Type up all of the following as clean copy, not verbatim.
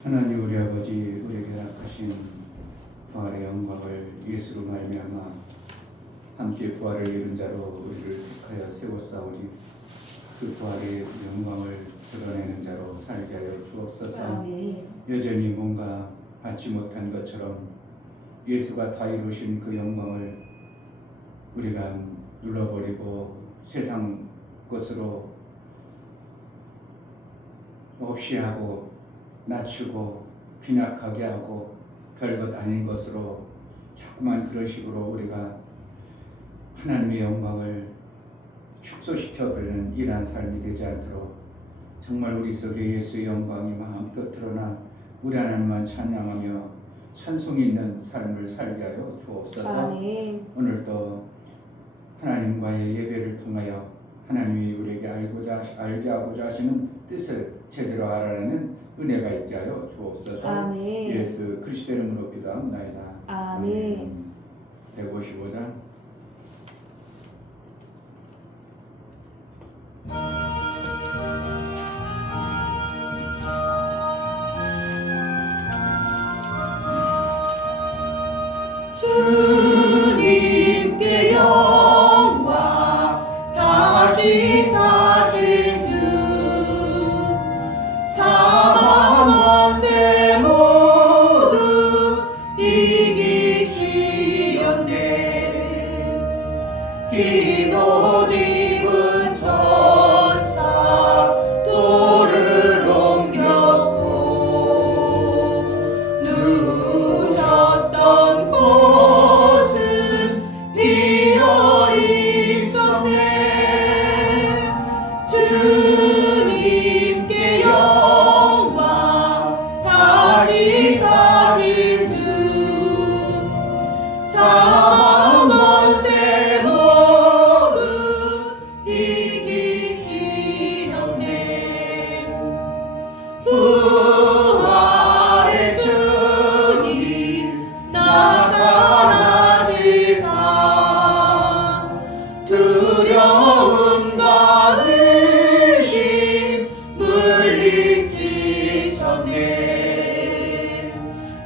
하나님 우리 아버지, 우리에게 허락하신 부활의 영광을 예수로 말미암아 함께 부활을 이룬 자로 우리를 택하여 세웠사오니 그 부활의 영광을 드러내는 자로 살게 하여 주옵소서. 아멘. 여전히 뭔가 받지 못한 것처럼 예수가 다 이루신 그 영광을 우리가 눌러버리고 세상 것으로 없이 하고 낮추고 빈약하게 하고 별것 아닌 것으로 자꾸만 그런 식으로 우리가 하나님의 영광을 축소시켜버리는 이러한 삶이 되지 않도록 정말 우리 속에 예수의 영광이 마음껏 드러나 우리 하나님만 찬양하며 찬송이 있는 삶을 살게 하여 주옵소서. 아멘. 오늘도 하나님과의 예배를 통하여 하나님이 우리에게 알게 하고자 하시는 뜻을 제대로 알아내는 은혜가 있게 하여 주옵소서. 아멘. 예수 그리스도의 이름으로 기도합나이다. 아멘. 155장. 주님께 영광 다시 사신 주 사망 원세 모두 이기시었네. 흰 옷 입은 천사 돌을 옮겼고 누우셨던 곳은 비어 있었네. 주님께 영광 다시 사신 주 사망 권세 모두 이기시었네. 부활의 주님 나타나시사 두려움과 의심 물리치셨네.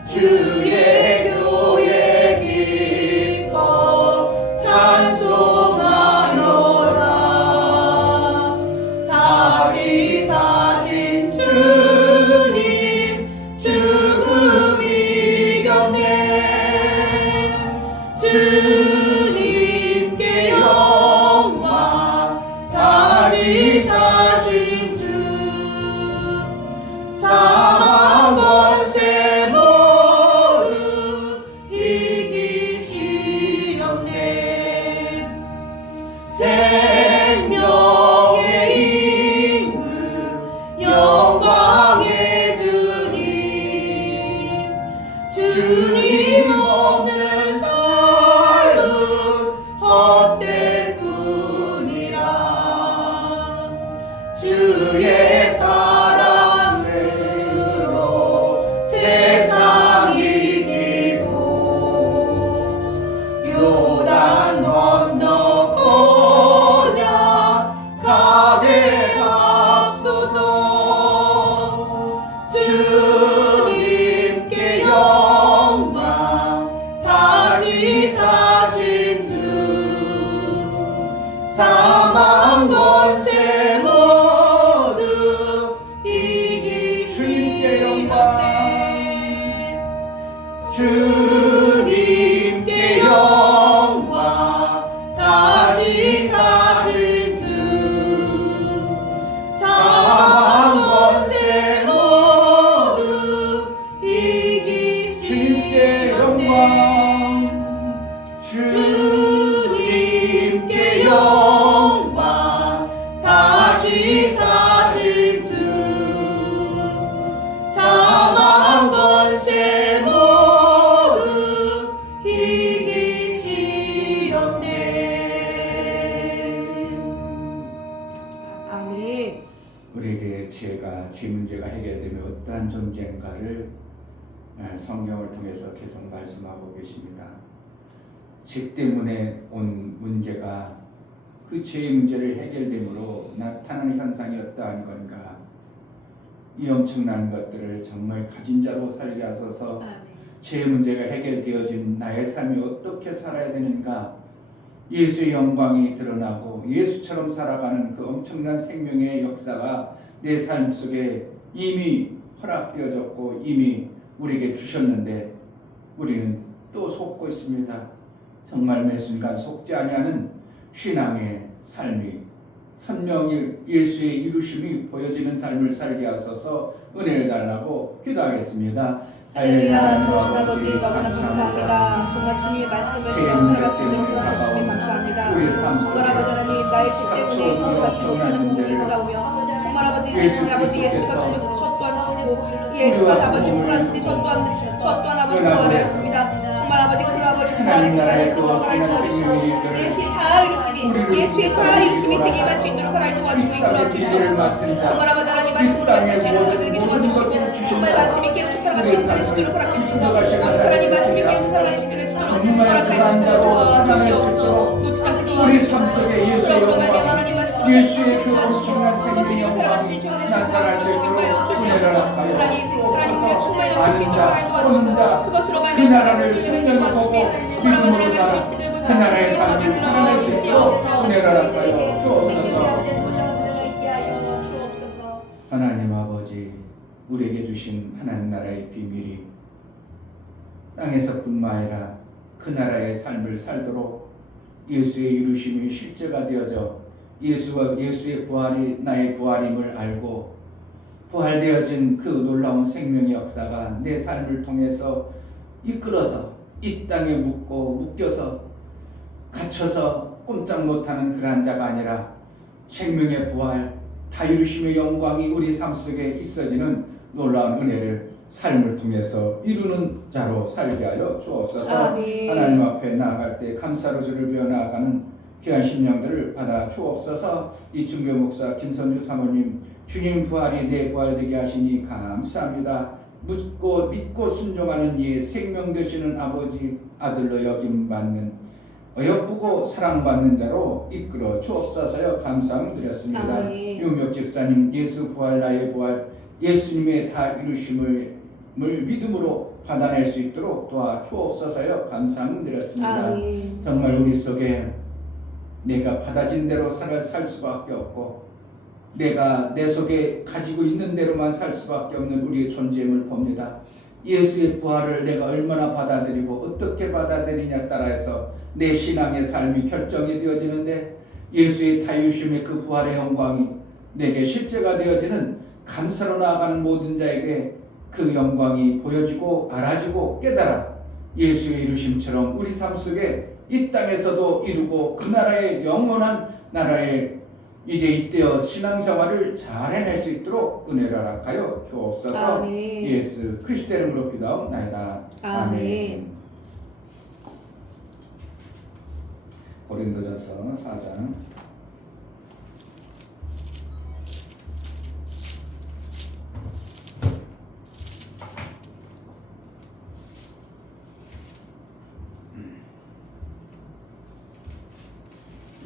주의 교회 기뻐 찬송하여라. 다시 사신 주님 죽음 이겼네. 주님께 영광 다시 사신 주 사망 권세 모두 이기시었네. 생명의 임금 영광의 주님 주님 없는 삶은 헛될 뿐이라. 주의 사랑으로 세상 이기고 요단 건너 번약하게 하소서. 주님께 영광 다시 사신 주 사망 권세 모두 이기시었네. 주님께 영광 다시 사신 주 사망 권세 모두 이기시었네. 주님께 영광 다시 사신 주 사망 권세 모두 이기시었네. 아멘. 우리에게 지혜가 지 문제가 해결되면 어떠한 존재인가를 성경을 통해서 계속 말씀하고 계십니다. 죄 때문에 온 문제가 그 죄의 문제를 해결됨으로 나타나는 현상이 어떠한 건가? 이 엄청난 것들을 정말 가진 자로 살게 하소서. 아멘. 죄 문제가 해결되어진 나의 삶이 어떻게 살아야 되는가, 예수의 영광이 드러나고 예수처럼 살아가는 그 엄청난 생명의 역사가 내 삶 속에 이미 허락되어졌고 이미 우리에게 주셨는데 우리는 또 속고 있습니다. 정말 매 순간 속지 아니하는 신앙의 삶이 선명히 예수의 이루심이 보여지는 삶을 살게 하소서. 은혜를 달라고 기도하겠습니다. 할렐루야. 좋으신 아버지 너무나 감사합니다. 정말 주님의 말씀을 살아갈 수 있는 시간 주님 감사합니다. 정말 아버지 하나님 나의 죄 때문에 통과받지 못하는 부분이 있사오며 정말 아버지 이제는 아버지 예수가 죽었을 때 저 또한 죽고 예수가 아버지 부활하실 때 저 또한 아버지 부활하였습니다. 정말 아버지 그 아버지 부활의 시간에 있도록 하나님 도와주시고 예수의 다 이루심이 세계 임할 수 있도록 하나님 도와주고 이끌어 주시옵소서. 정말 아버지 하나님 말씀으로 말씀할 수 있는 우리들에게 도와주시고 정말 말씀이 깨우쳐 살아갈 수 있는 수 있도록 허락해 주시고 오직 하나님 말씀이 깨우쳐 살아갈 수 있는 수 있도록 허락해 주시고 도와주시옵소서. 놓치지 않게 우리 삶 속에 예수의 도와주시옵소서. 영광, 예수의 그 엄청난 생명의 영광이 나타날 수 있도록 은혜를 하여 주옵소서. 아는 자, 오는 자, 그 나라를 생명을 보고 믿음으로 살아 그 나라의 삶을 살아낼 수 있도록 은혜를 하여 주옵소서. 하나님 아버지, 우리에게 주신 하나님 나라의 비밀이 땅에서뿐만 아니라 그 나라의 삶을 살도록 예수의 이루심이 실제가 되어져 예수의 부활이 나의 부활임을 알고 부활되어진 그 놀라운 생명의 역사가 내 삶을 통해서 이끌어서 이 땅에 묶여서 갇혀서 꼼짝 못하는 그러한 자가 아니라 생명의 부활, 다 이루심의 영광이 우리 삶 속에 있어지는 놀라운 은혜를 삶을 통해서 이루는 자로 살게 하여 주옵소서. 아멘. 하나님 앞에 나아갈 때 감사로 주를 배워 나아가는 귀한 심령들을 받아 주옵소서. 이충교 목사, 김선주 사모님, 주님 부활이 내 부활 되게 하시니 감사합니다. 믿고 순종하는 이의 생명 되시는 아버지 아들로 여김받는 어여쁘고 사랑받는 자로 이끌어 주옵소서요. 감사함을 드렸습니다. 아멘. 유명 집사님, 예수 부활 나의 부활, 예수님의 다 이루심을 믿음으로 받아낼 수 있도록 도와 주옵소서요. 감사함을 드렸습니다. 아멘. 정말 우리 속에 내가 받아진 대로 살 수밖에 없고 내가 내 속에 가지고 있는 대로만 살 수밖에 없는 우리의 존재임을 봅니다. 예수의 부활을 내가 얼마나 받아들이고 어떻게 받아들이냐에 따라서 내 신앙의 삶이 결정이 되어지는데 예수의 다유심의 그 부활의 영광이 내게 실제가 되어지는 감사로 나아가는 모든 자에게 그 영광이 보여지고 알아지고 깨달아 예수의 이루심처럼 우리 삶 속에 이 땅에서도 이루고 그 나라의 영원한 나라에 이제 이때여 신앙생활을 잘 해낼 수 있도록 은혜를 허락하여 주옵소서. 아멘. 예수 그리스도의 이름으로 기도하옵나이다. 아멘. 고린도전서 4장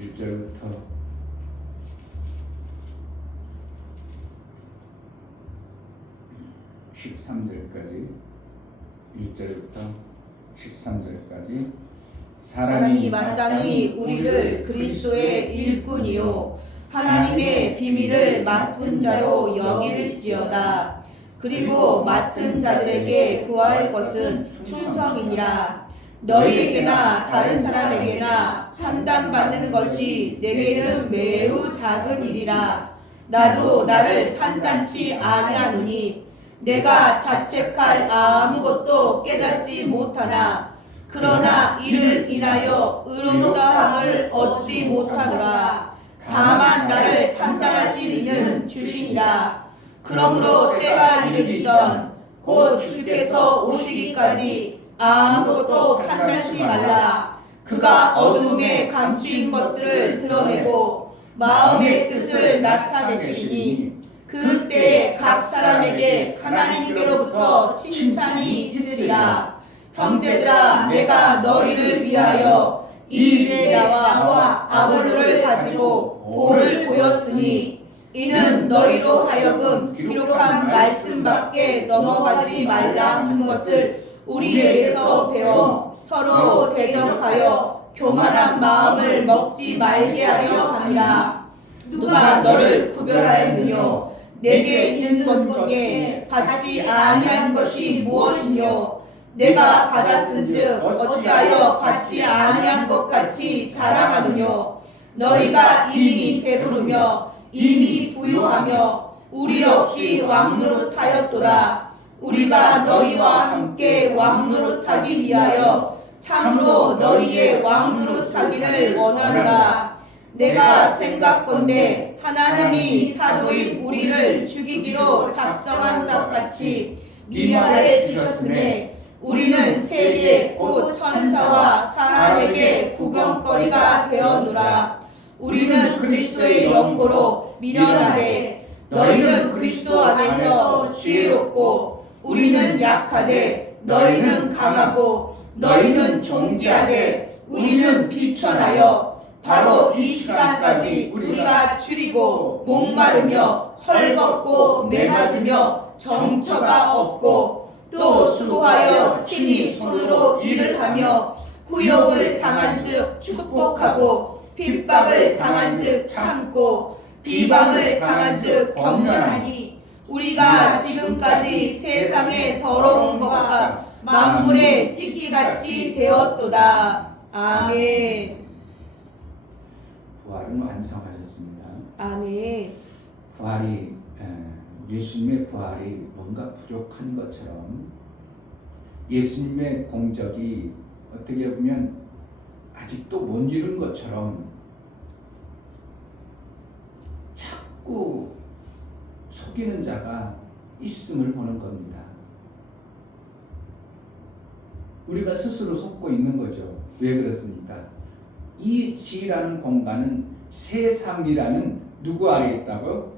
1절부터 13절까지 1절부터 13절까지 사람이 마땅히 우리를 그리스도의 일꾼이요 하나님의 비밀을 맡은 자로 여길지어다. 그리고 맡은 자들에게 구할 것은 충성이니라. 너희에게나 다른 사람에게나 판단받는 것이 내게는 매우 작은 일이라. 나도 나를 판단치 아니하노니 내가 자책할 아무것도 깨닫지 못하나 그러나 이를 인하여 의롭다함을 얻지 못하노라. 다만 나를 판단하실 이는 주시니라. 그러므로 때가 이르기 전 곧 주께서 오시기까지 아무것도 판단치 말라. 그가 어두움에 감추인 것들을 드러내고 마음의 뜻을 나타내시리니 그때에 각 사람에게 하나님께로부터 칭찬이 있으리라. 형제들아, 내가 너희를 위하여 이 일에 나와 아볼로를 가지고 볼을 보였으니 이는 너희로 하여금 기록한 말씀 밖에 넘어가지 말라 하는 것을 우리에게서 배워 서로 대적하여 교만한 마음을 먹지 말게 하려 함이라. 누가 너를 구별하였느뇨? 내게 있는 것 중에 받지 아니한 것이 무엇이뇨? 내가 받았은즉 어찌하여 받지 아니한 것 같이 자랑하느뇨? 너희가 이미 배부르며 이미 부유하며 우리 없이 왕노릇하였도다. 우리가 너희와 함께 왕노릇하기 위하여 참으로 너희의 왕노릇하기를 원하노라. 내가 생각건대 하나님이 사도인 우리를 죽이기로 작정한 것 같이 미련해 주셨음에 우리는 세계 곧 천사와 사람에게 구경거리가 되었노라. 우리는 그리스도의 영고로 미련하되 너희는 그리스도 안에서 지혜롭고 우리는 약하되 너희는 강하고 너희는 존귀하되 우리는 비천하여 바로 이 시간까지 우리가 줄이고 목마르며 헐벗고 매맞으며 정처가 없고 또 수고하여 친히 손으로 일을 하며 후욕을 당한즉 축복하고 핍박을 당한즉 참고 비방을 당한즉 경멸하니 우리가 지금까지 세상의 더러운 것과 만물의 찢기같이 되었도다. 아멘. 부활은 완성하였습니다. 아멘. 부활이 예수님의 부활이 뭔가 부족한 것처럼 예수님의 공적이 어떻게 보면 아직도 못 이룬 것처럼 자꾸 속이는 자가 있음을 보는 겁니다. 우리가 스스로 속고 있는 거죠. 왜 그렇습니까? 이 지라는 공간은 세상이라는 누구 아래 있다고?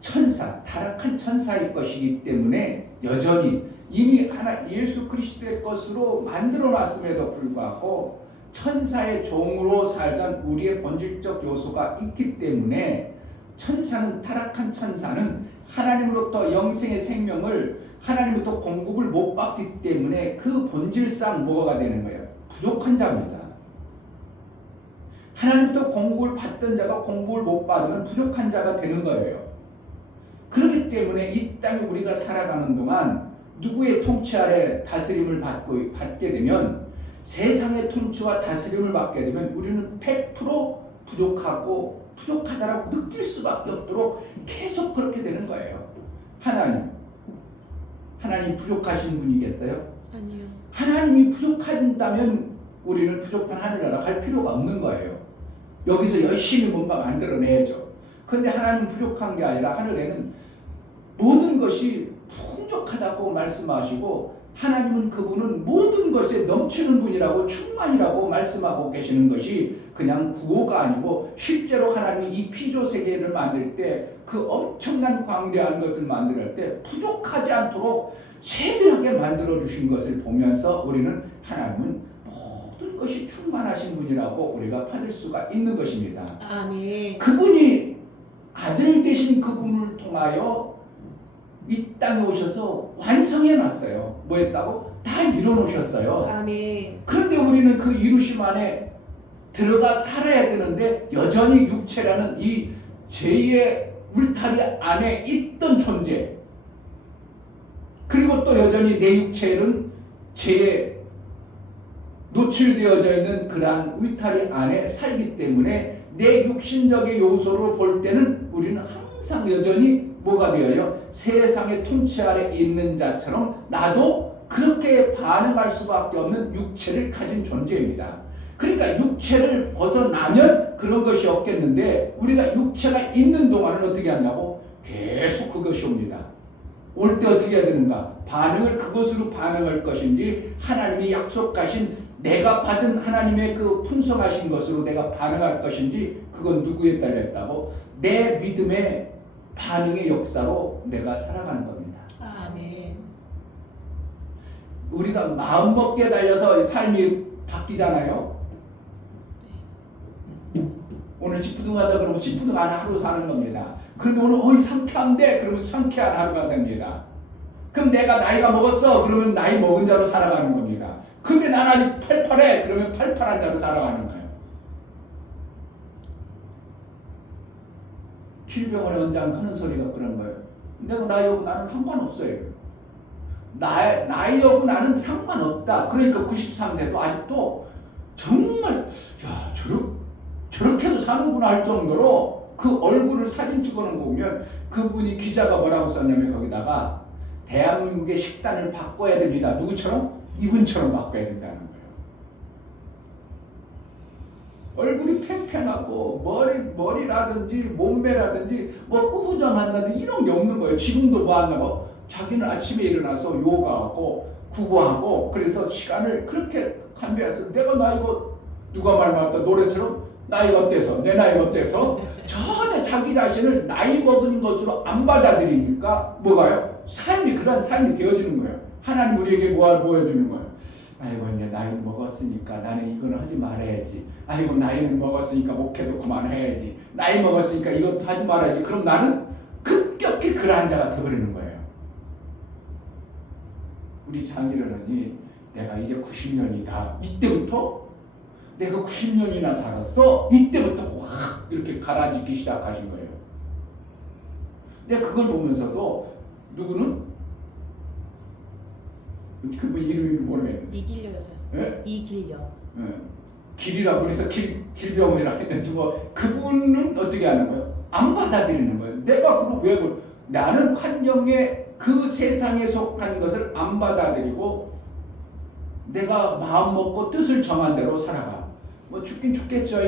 천사, 타락한 천사의 것이기 때문에 여전히 이미 하나 예수 그리스도의 것으로 만들어 놨음에도 불구하고 천사의 종으로 살던 우리의 본질적 요소가 있기 때문에 천사는 타락한 천사는 하나님으로부터 영생의 생명을 하나님으로부터 공급을 못 받기 때문에 그 본질상 뭐가 되는 거예요? 부족한 자입니다. 하나님부터 공급을 받던 자가 공급을 못 받으면 부족한 자가 되는 거예요. 그렇기 때문에 이 땅에 우리가 살아가는 동안 누구의 통치 아래 다스림을 받게 되면 세상의 통치와 다스림을 받게 되면 우리는 100% 부족하고 부족하다라고 느낄 수밖에 없도록 계속 그렇게 되는 거예요. 하나님 부족하신 분이겠어요? 아니요. 하나님이 부족한다면 우리는 부족한 하늘나라 갈 필요가 없는 거예요. 여기서 열심히 뭔가 만들어내야죠. 그런데 하나님 부족한 게 아니라 하늘에는 모든 것이 풍족하다고 말씀하시고 하나님은 그분은 모든 것에 넘치는 분이라고 충만이라고 말씀하고 계시는 것이 그냥 구호가 아니고 실제로 하나님이 이 피조 세계를 만들 때 그 엄청난 광대한 것을 만들 때 부족하지 않도록 세밀하게 만들어 주신 것을 보면서 우리는 하나님은 모든 것이 충만하신 분이라고 우리가 받을 수가 있는 것입니다. 아멘. 그분이 아들 되신 그분을 통하여 이 땅에 오셔서 완성해 놨어요. 뭐 했다고? 다 이뤄 놓으셨어요. 아멘. 그런데 우리는 그 이루심 안에 들어가 살아야 되는데 여전히 육체라는 이 죄의 울타리 안에 있던 존재, 그리고 또 여전히 내 육체는 죄에 노출되어져 있는 그러한 울타리 안에 살기 때문에 내 육신적인 요소로 볼 때는 우리는 항상 여전히 뭐가 되어요? 세상의 통치 아래 있는 자처럼 나도 그렇게 반응할 수밖에 없는 육체를 가진 존재입니다. 그러니까 육체를 벗어나면 그런 것이 없겠는데 우리가 육체가 있는 동안은 어떻게 하냐고? 계속 그것이 옵니다. 올 때 어떻게 해야 되는가? 반응을 그것으로 반응할 것인지 하나님이 약속하신 내가 받은 하나님의 그 풍성하신 것으로 내가 반응할 것인지 그건 누구에 달렸다고? 내 믿음의 반응의 역사로 내가 살아가는 겁니다. 아멘. 우리가 마음먹기에 달려서 삶이 바뀌잖아요. 오늘 찌뿌둥하다 그러면 찌뿌둥한 하루 사는 겁니다. 그런데 오늘 상쾌한데 그러면 상쾌한 하루가 셉니다. 그럼 내가 나이가 먹었어 그러면 나이 먹은 자로 살아가는 겁니다. 근데 난 아직 팔팔해 그러면 팔팔한 자로 살아가는 거예요. 길병원의 원장 하는 소리가 그런 거예요. 내가 나이하고 나는 상관없어요. 나이하고 나는 상관없다. 그러니까 93세도 아직도 정말 야 저렇게도 사는구나 할 정도로 그 얼굴을 사진 찍어놓은 거 보면 그분이 기자가 뭐라고 썼냐면 거기다가 대한민국의 식단을 바꿔야 됩니다. 누구처럼? 이분처럼 바꿔야 된다는 거예요. 얼굴이 팽팽하고 머리라든지 몸매라든지 뭐 꾸부정한다든지 이런 게 없는 거예요. 지금도 뭐 한다고? 자기는 아침에 일어나서 요가하고 구보하고 그래서 시간을 그렇게 간비해서 내가 나 이거 누가 말 맞다 노래처럼 나이가 어때서 내 나이가 어때서 전혀 자기 자신을 나이 먹은 것으로 안 받아들이니까 뭐가요? 그런 삶이 되어지는 거예요. 하나님 우리에게 뭐 보여주는 거예요. 아이고 이제 나이 먹었으니까 나는 이거는 하지 말아야지. 아이고 나이는 먹었으니까 목회도 그만해야지. 나이 먹었으니까 이것도 하지 말아야지. 그럼 나는 급격히 그러한 자가 되어버리는 거예요. 우리 장인어른이 내가 이제 90년이다. 이때부터 내가 90년이나 살았어. 이때부터 확 이렇게 가라앉기 시작하신 거예요. 내가 그걸 보면서도 누구는 그분 이름이 뭐래요? 이길려 여사. 예? 이길려. 예. 길이라 그래서 길병이라 했는지 뭐 그분은 어떻게 하는 거예요? 안 받아들이는 거예요. 내가 그럼 왜 나는 환경에 그 세상에 속한 것을 안 받아들이고 내가 마음 먹고 뜻을 정한 대로 살아가. 뭐 죽긴 죽겠죠.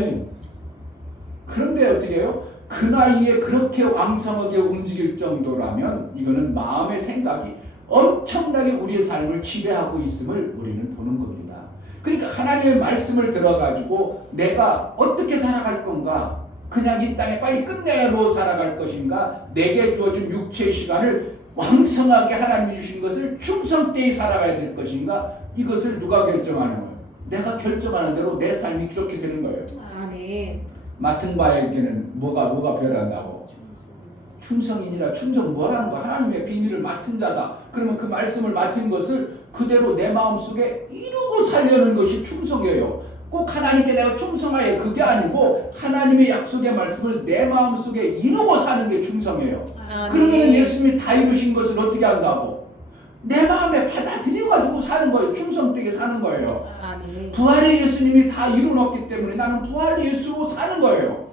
그런데 어떻게 해요? 그 나이에 그렇게 왕성하게 움직일 정도라면 이거는 마음의 생각이 엄청나게 우리의 삶을 지배하고 있음을 우리는 보는 겁니다. 그러니까 하나님의 말씀을 들어가지고 내가 어떻게 살아갈 건가? 그냥 이 땅에 빨리 끝내로 살아갈 것인가? 내게 주어진 육체의 시간을 왕성하게 하나님이 주신 것을 충성되이 살아가야 될 것인가? 이것을 누가 결정하는 거예요? 내가 결정하는 대로 내 삶이 그렇게 되는 거예요. 아멘. 맡은 바에게는 뭐가 별한다고? 충성이니라. 충성 뭐라는 거? 하나님의 비밀을 맡은 자다. 그러면 그 말씀을 맡은 것을 그대로 내 마음속에 이루고 살려는 것이 충성이에요. 꼭 하나님께 내가 충성하여 그게 아니고 하나님의 약속의 말씀을 내 마음속에 이루고 사는 게 충성이에요. 그러면 예수님이 다 이루신 것을 어떻게 한다고? 내 마음에 받아들여가지고 사는 거예요. 충성되게 사는 거예요. 아멘. 부활의 예수님이 다 이루었기 때문에 나는 부활 예수로 사는 거예요.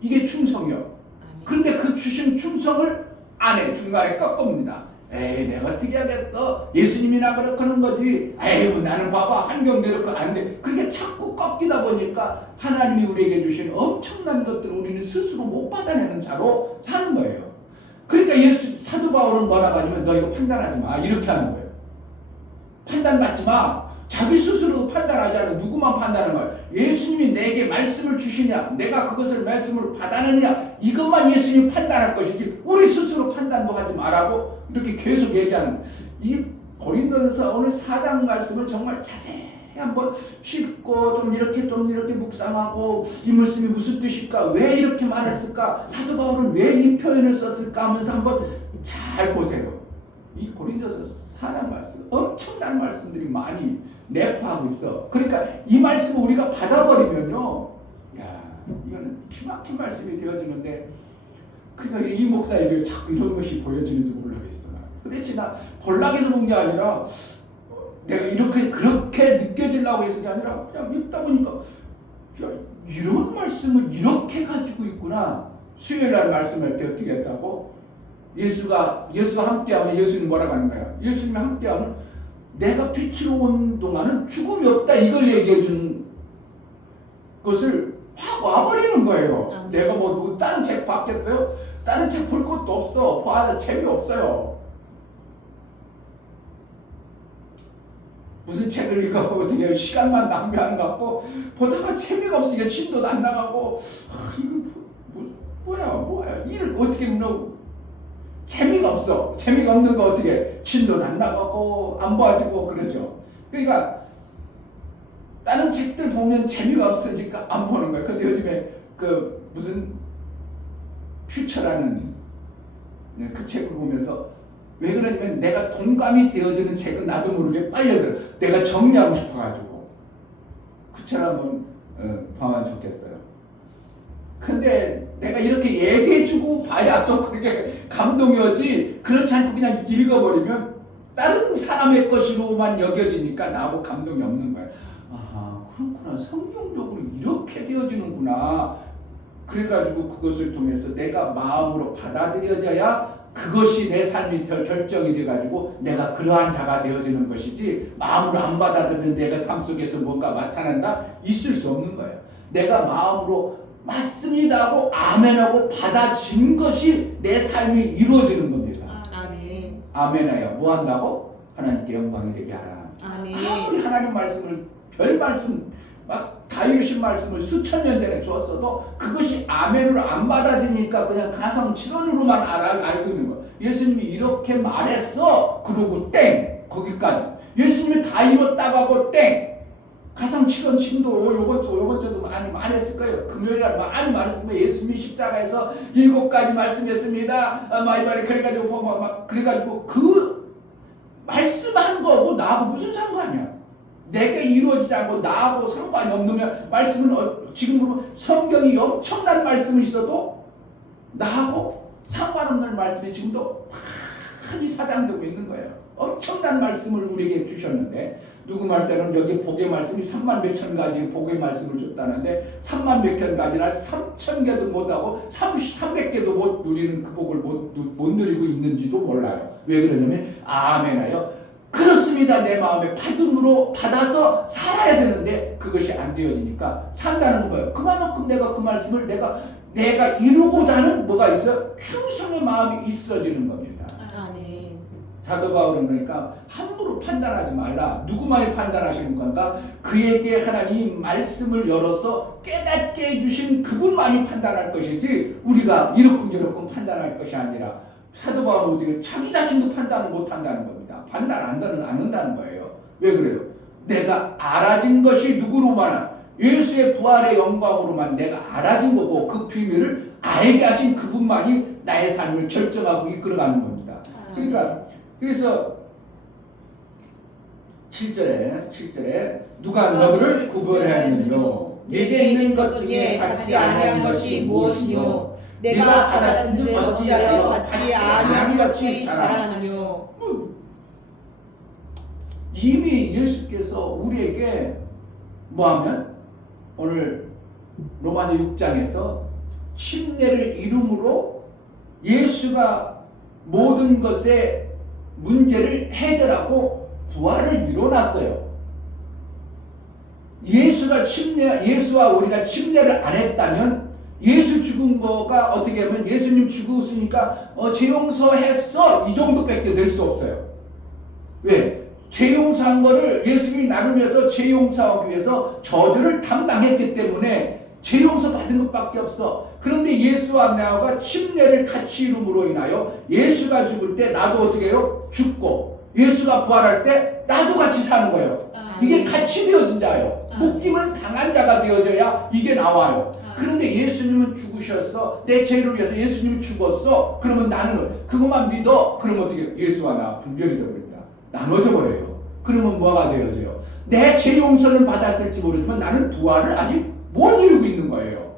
이게 충성이요. 그런데 그 주신 충성을 안 해. 중간에 꺾습니다. 에이 내가 어떻게 하겠어? 예수님이나 그렇게 하는 거지. 에이 나는 봐봐 환경대로 그렇게 안 돼. 그렇게 자꾸 꺾이다 보니까 하나님이 우리에게 주신 엄청난 것들을 우리는 스스로 못 받아내는 자로 사는 거예요. 그러니까 사도 바울은 뭐라고 하냐면 너 이거 판단하지 마 이렇게 하는 거예요. 판단받지 마. 자기 스스로도 판단하지 않아. 누구만 판단하는 거예요. 예수님이 내게 말씀을 주시냐 내가 그것을 말씀으로 받아내느냐 이것만 예수님이 판단할 것이지 우리 스스로 판단도 하지 말라고 이렇게 계속 얘기하는 이 고린도전서 오늘 4장 말씀을 정말 자세히 한번 읽고 좀 이렇게 묵상하고 이 말씀이 무슨 뜻일까 왜 이렇게 말을 쓸까 사도 바울은 왜 이 표현을 썼을까 하면서 한번 잘 보세요. 이 고린도전서 4장 말씀 엄청난 말씀들이 많이 내포하고 있어. 그러니까 이 말씀을 우리가 받아버리면요 야 이거는 기막힌 말씀이 되어지는데 그러니까 이 목사에게 자꾸 이런 것이 보여지는지 모르겠어. 도대체 나 볼락에서 본 게 아니라 내가 이렇게 그렇게 느껴지려고 해서 게 아니라 그냥 읽다 보니까 야 이런 말씀을 이렇게 가지고 있구나. 수요일날 말씀할 때 어떻게 했다고? 예수가 함께하면 예수님 뭐라고 하는 거야? 예수님이 함께하면 내가 빛으로 온 동안은 죽음이 없다 이걸 얘기해 준 것을 확 와버리는 거예요. 내가 뭐 다른 책 봤겠어요? 다른 책 볼 것도 없어. 봐야 재미없어요. 무슨 책을 읽어보고 어떻게 시간만 낭비하는 것 같고 보다가 재미가 없으니까 진도도 안 나가고 이거 뭐야 일을 어떻게 재미가 없어. 재미가 없는 거 어떻게 진도도 안 나가고 안 봐지고 그러죠. 그러니까 다른 책들 보면 재미가 없으니까 안 보는 거예요. 근데 요즘에 그 무슨 퓨처라는 그 책을 보면서 왜 그러냐면 내가 동감이 되어지는 책은 나도 모르게 빨려들어. 내가 정리하고 싶어가지고 그 책 한번 봐면 좋겠어요. 근데 내가 이렇게 얘기해주고 봐야 또 그렇게 감동이 오지, 그렇지 않고 그냥 읽어버리면 다른 사람의 것으로만 여겨지니까 나하고 감동이 없는 거야. 아하, 그렇구나. 성경적으로 이렇게 되어지는구나. 그래가지고 그것을 통해서 내가 마음으로 받아들여져야 그것이 내 삶이 결정이 돼가지고 내가 그러한 자가 되어지는 것이지, 마음으로 안 받아들이는 내가 삶 속에서 뭔가 나타난다? 있을 수 없는 거예요. 내가 마음으로 맞습니다 하고 아멘하고 받아진 것이 내 삶이 이루어지는 겁니다. 아멘. 아멘하여 뭐 한다고? 하나님께 영광이 되게 하라. 아멘. 아무리 하나님 말씀을 별 말씀 막 다이루신 말씀을 수천 년 전에 주었어도 그것이 아멘으로 안 받아지니까 그냥 가성칠언으로만 알고 있는 거예요. 예수님이 이렇게 말했어. 그러고 땡. 거기까지. 예수님이 다 이뤘다고 하고 땡. 가성칠언 지금도 요번 주도 많이 말했을 거예요. 금요일날 많이 말했을 거예요. 예수님이 십자가에서 7가지 말씀했습니다. 그래가지고 그 말씀한 거하고 나하고 무슨 상관이야? 내게 이루어지지 않고 나하고 상관이 없는 말씀은 지금 성경이 엄청난 말씀이 있어도 나하고 상관없는 말씀이 지금도 많이 사장되고 있는 거예요. 엄청난 말씀을 우리에게 주셨는데, 누구 말대로는 여기 복의 말씀이 3만 몇천 가지 복의 말씀을 줬다는데 3만 몇천 가지나 3천 개도 못하고 300개도 못 누리는 그 복을 못 누리고 있는지도 몰라요. 왜 그러냐면 아멘하여 그렇습니다. 내 마음에 받음으로 받아서 살아야 되는데 그것이 안 되어지니까 산다는 거예요. 그만큼 내가 그 말씀을 내가 이루고자 하는 뭐가 있어요? 충성의 마음이 있어지는 겁니다. 아멘. 사도 바울은 그러니까 함부로 판단하지 말라. 누구만이 판단하시는 건가? 그에게 하나님이 말씀을 열어서 깨닫게 해주신 그분만이 판단할 것이지 우리가 이러쿵저러쿵 판단할 것이 아니라, 사도 바울은 우리가 자기 자신도 판단을 못한다는 겁니다. 판단 안 한다는 거예요. 왜 그래요? 내가 알아진 것이 누구로만, 예수의 부활의 영광으로만 내가 알아진 거고, 그 비밀을 알게 하신 그분만이 나의 삶을 결정하고 이끌어가는 겁니다. 그러니까 그래서 7절에 누가 너를 구별하였느뇨? 내게 있는 것 중에 받지 아니한 것이 무엇이뇨? 내가 받았은지 어찌하여 받지 아니한 것이 자랑하느뇨? 이미 예수께서 우리에게 뭐하면 오늘 로마서 6장에서 침례를 이름으로 예수가 모든 것의 문제를 해결하고 부활을 이뤄놨어요. 예수와 우리가 침례를 안 했다면, 예수 죽은 거가 어떻게 하면 예수님 죽었으니까 죄 용서했어 이 정도밖에 될 수 없어요. 왜? 죄 용서한 거를 예수님이 나를 위해서 죄 용서하기 위해서 저주를 담당했기 때문에 죄 용서 받은 것밖에 없어. 그런데 예수와 나와 침례를 같이 이룸으로 인하여 예수가 죽을 때 나도 어떻게 해요? 죽고, 예수가 부활할 때 나도 같이 사는 거예요. 이게 같이 되어진 자예요. 목김을 당한 자가 되어져야 이게 나와요. 그런데 예수님은 죽으셨어. 내 죄를 위해서 예수님이 죽었어. 그러면 나는 그것만 믿어. 그러면 어떻게 해요? 예수와 나 분별이 되어버립니다. 나눠져 버려요. 그러면 뭐가 되어져요? 내 죄 용서를 받았을지 모르지만 나는 부활을 아직 못 이루고 있는 거예요.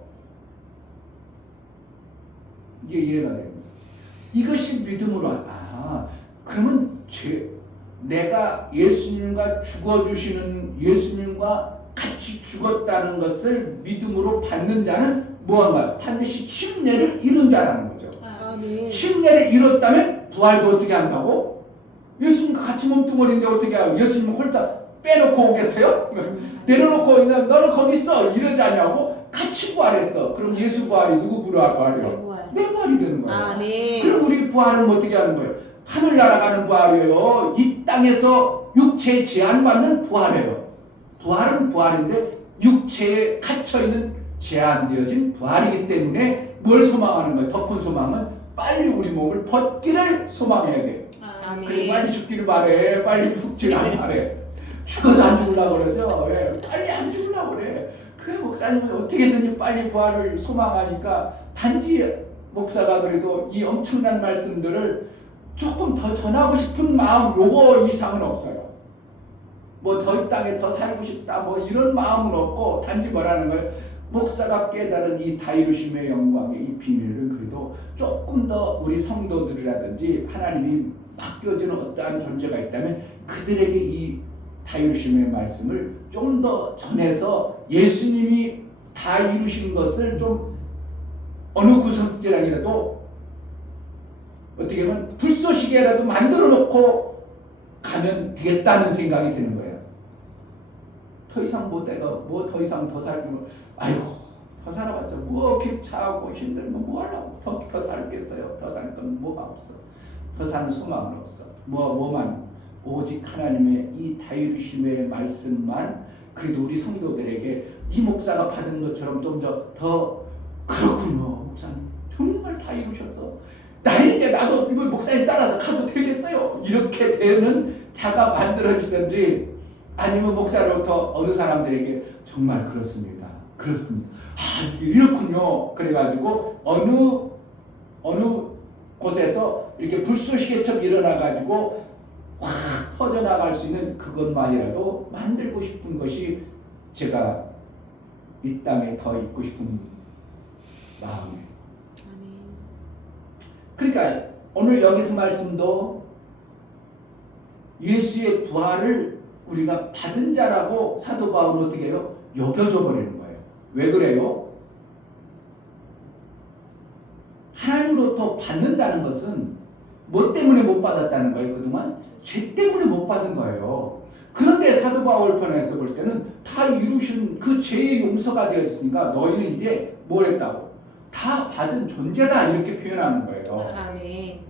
이게 이해가 됩니다. 이것이 믿음으로, 그러면 내가 예수님과 죽어주시는 예수님과 같이 죽었다는 것을 믿음으로 받는 자는 무언가 반드시 침례를 이룬 자라는 거죠. 아멘. 침례를 이뤘다면 부활도 어떻게 한다고? 예수님과 같이 몸뚱어리인데 어떻게 하고 예수님은 홀딱 빼놓고 오겠어요? 내려놓고 너는 거기 있어 이러지 않냐고? 같이 부활했어. 그럼 예수 부활이 누구 부활이요? 내 부활이 되는 거예요. 아멘. 그럼 우리 부활은 어떻게 하는 거예요? 하늘 날아가는 부활이에요. 이 땅에서 육체에 제한받는 부활이에요. 부활은 부활인데 육체에 갇혀있는 제한되어진 부활이기 때문에 뭘 소망하는 거예요? 더 큰 소망은 빨리 우리 몸을 벗기를 소망해야 돼요. 그래, 빨리 죽기를 바래. 빨리 죽지를 안 바래. 죽어도 안 죽으려고 그러죠. 왜? 빨리 안 죽으려고 그래. 그 목사님은 어떻게든지 빨리 부활을 소망하니까 단지 목사가 그래도 이 엄청난 말씀들을 조금 더 전하고 싶은 마음 요거 이상은 없어요. 뭐 더 이 땅에 더 살고 싶다 뭐 이런 마음은 없고 단지 뭐라는 거예요. 목사가 깨달은 이 다이루심의 영광의 이 비밀을 그래도 조금 더 우리 성도들이라든지 하나님이 맡겨주는 어떠한 존재가 있다면 그들에게 이 다이루심의 말씀을 좀 더 전해서 예수님이 다 이루신 것을 좀 어느 구석지랑이라도 어떻게 보면 불쏘시개라도 만들어 놓고 가면 되겠다는 생각이 드는 거예요. 더 이상 뭐 내가 뭐 더 이상 더 살기면 아이고 더 살아봤자 뭐 귀찮고 힘들면 뭐 하려고 더 살겠어요. 더 살 건 뭐가 없어. 더 사는 소망은 없어. 뭐만 오직 하나님의 이 다이루심의 말씀만 그래도 우리 성도들에게 이 목사가 받은 것처럼 좀 더 그렇군요. 목사님 정말 다 이루셔서 나에게 나도 이거 목사님 따라서 가도 되겠어요. 이렇게 되는 자가 만들어지든지 아니면 목사로부터 어느 사람들에게 정말 그렇습니다. 그렇습니다. 아 이게 이렇군요. 그래가지고 어느 곳에서 이렇게 불쏘시개처럼 일어나가지고 확 퍼져나갈 수 있는 그것만이라도 만들고 싶은 것이 제가 이 땅에 더 있고 싶은 마음이에요. 그러니까 오늘 여기서 말씀도 예수의 부활을 우리가 받은 자라고 사도 바울은 어떻게 해요? 여겨져 버리는 거예요. 왜 그래요? 하나님으로부터 받는다는 것은 뭐 때문에 못 받았다는 거예요? 그동안 죄 때문에 못 받은 거예요. 그런데 사도 바울 편에서 볼 때는 다 이루신 그 죄의 용서가 되었으니까 너희는 이제 뭘 했다고? 다 받은 존재다 이렇게 표현하는 거예요. 아멘.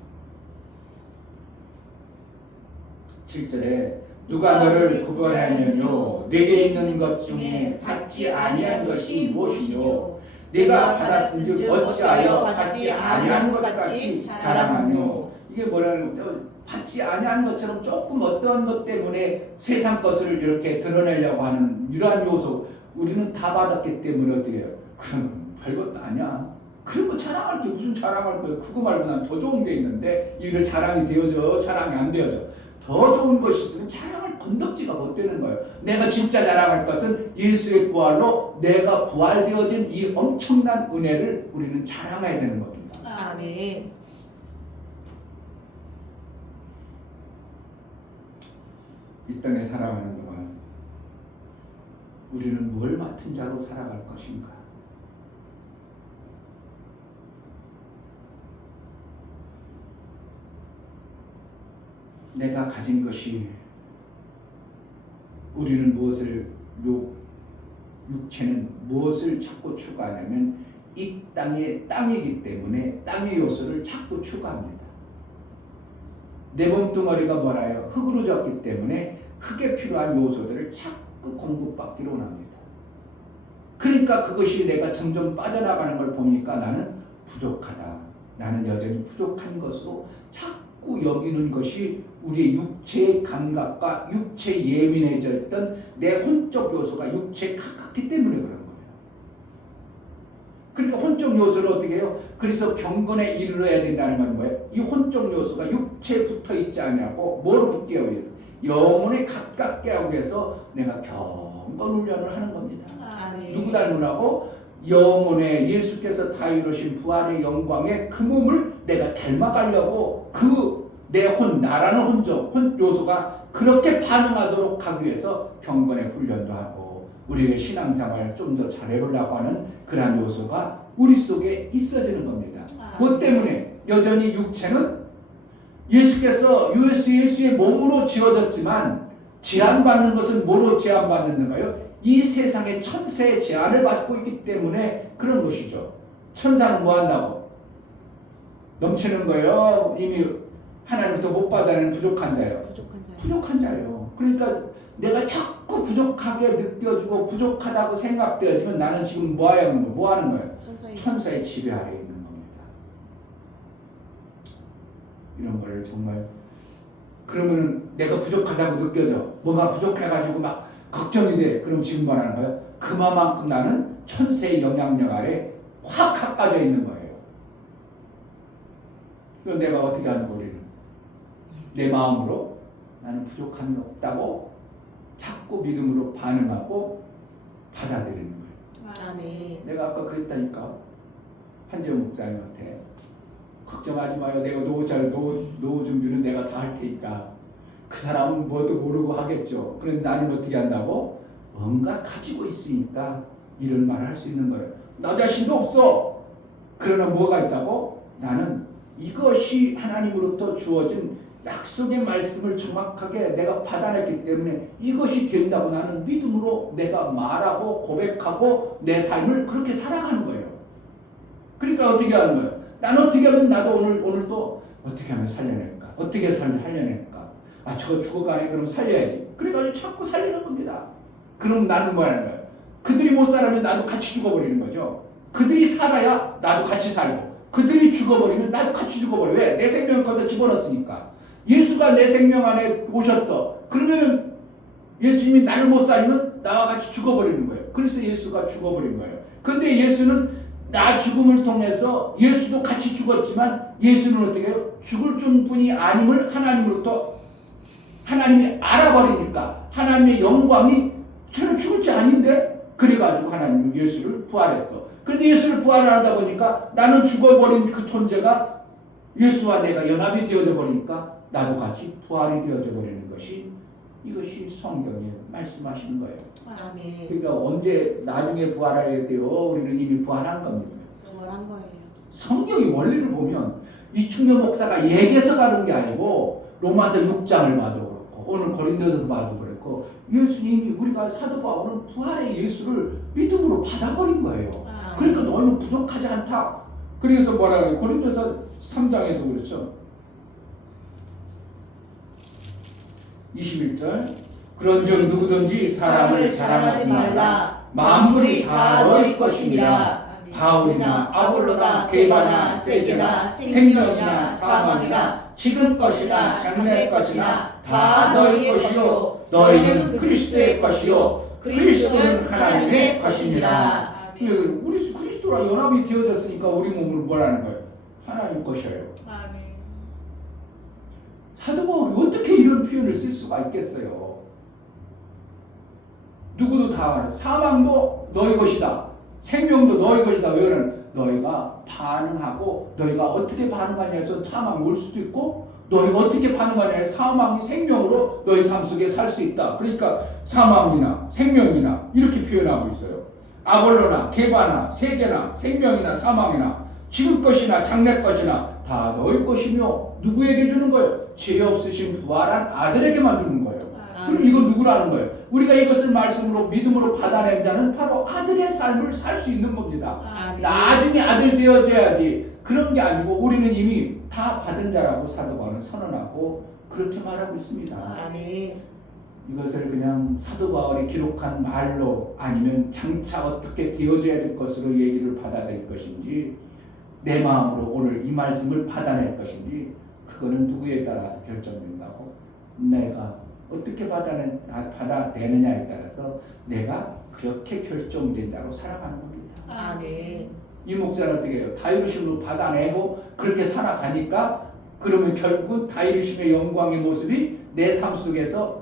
7절에 누가 너를 구별하느뇨 내게 있는 것 중에 받지 아니한 것이 무엇이뇨 내가 받았은즉 어찌하여 받지 아니한 것 같이 자랑하뇨. 이게 뭐라는 거죠? 받지 아니한 것처럼 조금 어떤 것 때문에 세상 것을 이렇게 드러내려고 하는 이러한 요소 우리는 다 받았기 때문에 어떻게 해요? 그럼 별것도 아니야. 그런 거 자랑할 게 무슨 자랑할 거예요. 그거 말고 난 더 좋은 게 있는데 이거 자랑이 되어져 자랑이 안 되어져. 더 좋은 것이 있으면 자랑할 건덕지가 못 되는 거예요. 내가 진짜 자랑할 것은 예수의 부활로 내가 부활되어진 이 엄청난 은혜를 우리는 자랑해야 되는 겁니다. 아멘. 이 땅에 살아가는 동안 우리는 뭘 맡은 자로 살아갈 것인가? 내가 가진 것이 우리는 육체는 무엇을 자꾸 추구하냐면 이 땅의 땅이기 때문에 땅의 요소를 자꾸 추구합니다. 내 몸뚱어리가 뭐라요? 흙으로 졌기 때문에 흙에 필요한 요소들을 자꾸 공급받기로 합니다. 그러니까 그것이 내가 점점 빠져나가는 걸 보니까 나는 부족하다. 나는 여전히 부족한 것으로 자꾸 여기는 것이 우리의 육체의 감각과 육체에 예민해져 있던 내 혼적 요소가 육체에 가깝기 때문에 그런 거예요. 그러니까 혼적 요소를 어떻게 해요? 그래서 경건에 이르러야 된다는 말은 뭐예요? 이 혼적 요소가 육체에 붙어 있지 않냐고 뭐로 붙게 하기 위해서 영혼에 가깝게 하기 위해서 내가 경건 훈련을 하는 겁니다. 아멘. 누구 닮으라고? 영혼에 예수께서 다 이루신 부활의 영광의 그 몸을 내가 닮아가려고 그 내 나라는 혼 요소가 그렇게 반응하도록 하기 위해서 경건의 훈련도 하고 우리의 신앙생활을 좀 더 잘해보려고 하는 그러한 요소가 우리 속에 있어지는 겁니다. 그것 때문에 여전히 육체는 예수께서 예수의 몸으로 지어졌지만 제한받는 것은 뭐로 제한받는가요? 이 세상의 천세의 제한을 받고 있기 때문에 그런 것이죠. 천사는 뭐 한다고? 넘치는 거예요. 이미 하나님부터 못 받아내는 부족한 자예요. 부족한 자예요. 그러니까 내가 자꾸 부족하게 느껴지고 부족하다고 생각되어지면 나는 지금 뭐 하는 거예요? 천사의 지배 아래에 있는 겁니다. 이런 걸 정말 그러면 내가 부족하다고 느껴져. 뭐가 부족해가지고 막 걱정이 돼. 그럼 지금 뭐 하는 거예요? 그만큼 나는 천세의 영향력 아래 확 가까워져 있는 거예요. 그럼 내가 어떻게 하는 거예요? 우리는 내 마음으로 나는 부족함이 없다고 자꾸 믿음으로 반응하고 받아들이는 거예요. 아멘. 내가 아까 그랬다니까 한재훈 목사님한테 걱정하지 마요. 내가 노후 준비는 내가 다 할 테니까. 그 사람은 뭐도 모르고 하겠죠. 그런데 나는 어떻게 한다고? 뭔가 가지고 있으니까 이런 말을 할 수 있는 거예요. 나 자신도 없어. 그러나 뭐가 있다고? 나는 이것이 하나님으로부터 주어진 약속의 말씀을 정확하게 내가 받아냈기 때문에 이것이 된다고 나는 믿음으로 내가 말하고 고백하고 내 삶을 그렇게 살아가는 거예요. 그러니까 어떻게 하는 거예요? 나는 어떻게 하면 나도 오늘도 어떻게 하면 살려낼까? 어떻게 살려낼까? 아, 저거 죽어가네. 그럼 살려야지. 그래가지고 자꾸 살리는 겁니다. 그럼 나는 뭐 하는 거예요? 그들이 못 살면 나도 같이 죽어버리는 거죠. 그들이 살아야 나도 같이 살고, 그들이 죽어버리면 나도 같이 죽어버려. 왜? 내 생명을 거기다 집어넣었으니까. 예수가 내 생명 안에 오셨어. 그러면은 예수님이 나를 못 살리면 나와 같이 죽어버리는 거예요. 그래서 예수가 죽어버린 거예요. 근데 예수는 나 죽음을 통해서 예수도 같이 죽었지만 예수는 어떻게 해요? 죽을 뿐이 아님을 하나님으로부터 하나님이 알아버리니까 하나님의 영광이 저는 죽을 지 아닌데? 그래가지고 하나님은 예수를 부활했어. 그런데 예수를 부활하다 보니까 나는 죽어버린 그 존재가 예수와 내가 연합이 되어져 버리니까 나도 같이 부활이 되어져 버리는 것이 이것이 성경에 말씀하시는 거예요. 아멘. 그러니까 언제 나중에 부활하게 돼요? 우리는 이미 부활한 겁니다. 부활한 거예요. 성경의 원리를 보면 이충렬 목사가 얘기해서 가는 게 아니고 로마서 6장을 봐도 그렇고 오늘 고린도서도 봐도 그렇고 예수님이 우리가 사도 바울은 부활의 예수를 믿음으로 받아버린 거예요. 그러니까 너희는 부족하지 않다. 그래서 뭐라 그래요? 고린도서 3장에도 그렇죠. 21절 그런즉 누구든지 사람을 자랑하지 말라. 만물이 다 너희 것입니다. 바울이나 아볼로나 게바나 세게나 생명이나 사망이나 지금 것이나 장래 것이나 다 너희 것이요 너희는 그리스도의 것이요 그리스도는 하나님의 것이니라. 우리 그리스도랑 연합이 되어졌으니까 우리 몸을 뭐라는 거예요? 하나님 것이에요. 아멘. 사도 바울이 어떻게 이런 표현을 쓸 수가 있겠어요? 누구도 다 알아요. 사망도 너희 것이다. 생명도 너희 것이다. 왜 그러는? 너희가 반응하고 너희가 어떻게 반응하냐에 서 사망이 올 수도 있고 너희가 어떻게 반응하냐에 사망이 생명으로 너희 삶 속에 살 수 있다. 그러니까 사망이나 생명이나 이렇게 표현하고 있어요. 아볼로나 게바나 세게나 생명이나 사망이나 지금 것이나 장래 것이나 다 너희 것이며 누구에게 주는 거예요? 죄 없으신 부활한 아들에게만 주는 거예요. 그럼 이건 누구라는 거예요? 우리가 이것을 말씀으로 믿음으로 받아낸 자는 바로 아들의 삶을 살 수 있는 겁니다. 나중에 아들 되어져야지. 그런 게 아니고 우리는 이미 다 받은 자라고 사도 바울은 선언하고 그렇게 말하고 있습니다. 아멘. 이것을 그냥 사도 바울이 기록한 말로 아니면 장차 어떻게 되어져야 될 것으로 얘기를 받아들일 것인지 내 마음으로 오늘 이 말씀을 받아낼 것인지 그거는 누구에 따라서 결정된다고 내가 어떻게 받아내느냐에 따라서 내가 그렇게 결정된다고 살아가는 겁니다. 아멘. 이 목사는 어떻게 해요? 다이루심으로 받아내고 그렇게 살아가니까 그러면 결국은 다이루심의 영광의 모습이 내 삶 속에서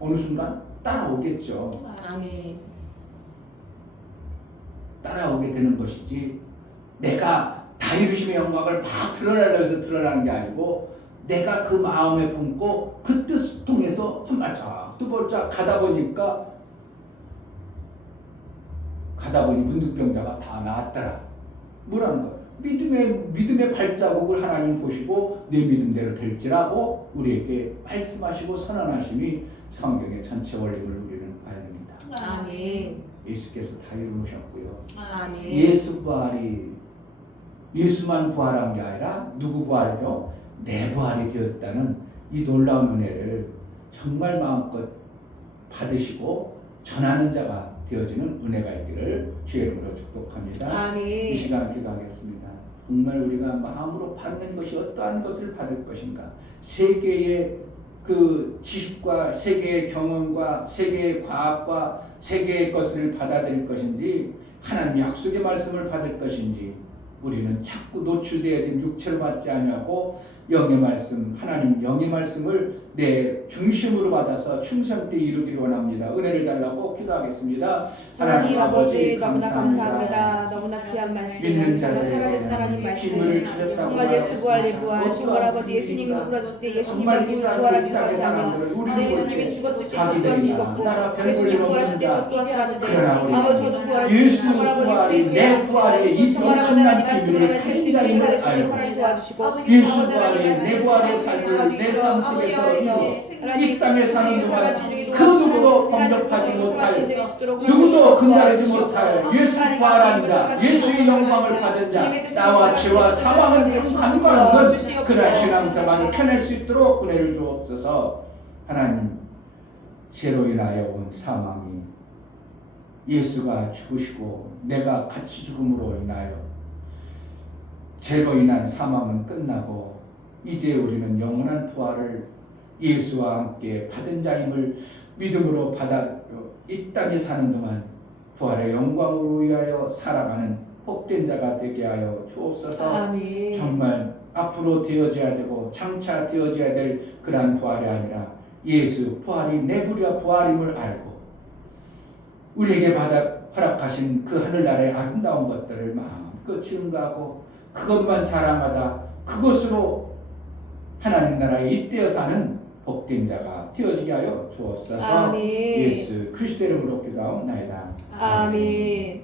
어느 순간 따라오겠죠. 아멘. 따라오게 되는 것이지 내가 다이루심의 영광을 막 드러내려고 해서 드러나는 게 아니고 내가 그 마음에 품고 그 뜻을 통해서 한 발짝 두 발짝 가다 보니 문득병자가 다 나았더라. 뭐라는 거야? 믿음의 발자국을 하나님 보시고 내 믿음대로 될지라고 우리에게 말씀하시고 선언하심이 성경의 전체 원리를 우리는 봐야 됩니다. 아멘. 예수께서 다 이루셨고요. 아멘. 예수만 부활한 게 아니라 누구 부활이요? 내 부활이 되었다는 이 놀라운 은혜를 정말 마음껏 받으시고 전하는 자가 되어지는 은혜가 있기를 주의 이름으로 축복합니다. 아멘. 이 시간 기도하겠습니다. 정말 우리가 마음으로 받는 것이 어떠한 것을 받을 것인가? 세계의 그 지식과 세계의 경험과 세계의 과학과 세계의 것을 받아들일 것인지 하나님 약속의 말씀을 받을 것인지 우리는 자꾸 노출되어진 육체를 받지 아니하고 영의 말씀, 하나님 영의 말씀을 내 중심으로 받아서 충성 때 이루기를 원합니다. 은혜를 달라고 기도하겠습니다. 하나님 아버지 너무나 감사합니다. 너무나 귀한 말씀, 믿는 정말 자들에게 살아계신 하나님 말씀, 힘을 가졌다고 정말 예수 부활 내 부활, 정말 아버지 예수님이 부활하실 때 예수님의 부활하신 것이라며 내 예수님이 죽었을 때 저 또한 죽었고 예수님이 부활하실 때 저 또한 살았는데 아버지 저도 부활하실 정말 아버지 제 부활이 정말 아버지 하나님 말씀으로 살수 있는 제가 되시길 하나님 도와주시고 예수 아버지 하나님 부활이 내 부활의 삶을 내 삶 속에서 이 땅에 사는 동안 그 누구도 범접하지 못할 누구도 근달하지 못할 예수 부활한 자 예수의 영광을 받은 자 나와 죄와 사망은 상관없는 그러한 신앙생활을 펴낼 수 있도록 은혜를 주옵소서. 하나님 죄로 인하여 온 사망이 예수가 죽으시고 내가 같이 죽음으로 인하여 죄로 인한 사망은 끝나고 이제 우리는 영원한 부활을 예수와 함께 받은 자임을 믿음으로 받아 이 땅에 사는 동안 부활의 영광으로 위하여 살아가는 복된 자가 되게 하여 주옵소서. 아멘. 정말 앞으로 되어져야 되고 장차 되어져야 될 그러한 부활이 아니라 예수 부활이 내 부활임을 알고 우리에게 허락하신 그 하늘나라의 아름다운 것들을 마음껏 증거하고 그것만 자랑하다 그것으로 하나님 나라에 잇대어 사는 복된 자가 되어지게 하여 주옵소서. 아멘. 예수 그리스도 이름으로 기도하옵나이다. 아멘.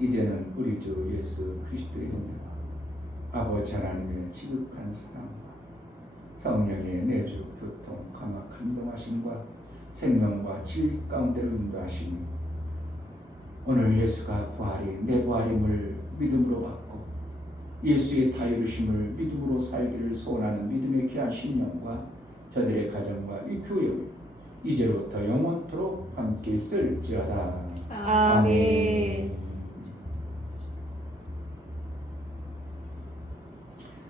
이제는 우리 주 예수 그리스도의 은혜와 아버지 하나님의 지극한 사랑과 성령의 내주 교통 감화 감동하심과 생명과 진리 가운데로 인도하시니 오늘 예수가 부활이 내 부활임을 믿음으로 받고 예수의 다 이루심을 믿음으로 살기를 소원하는 믿음의 귀한 신령과 저들의 가정과 이 교회 이제부터 영원토록 함께 있을지어다. 아멘.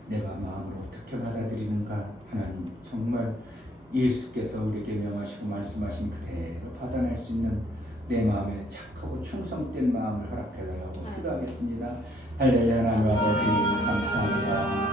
내가 마음으로 어떻게 받아들이는가. 하나님 정말 예수께서 우리에게 명하시고 말씀하신 그대로 받아낼 수 있는 내 마음에 착하고 충성된 마음을 허락해달라고 기도하겠습니다. 할렐루야. 하나님 아버지 감사합니다.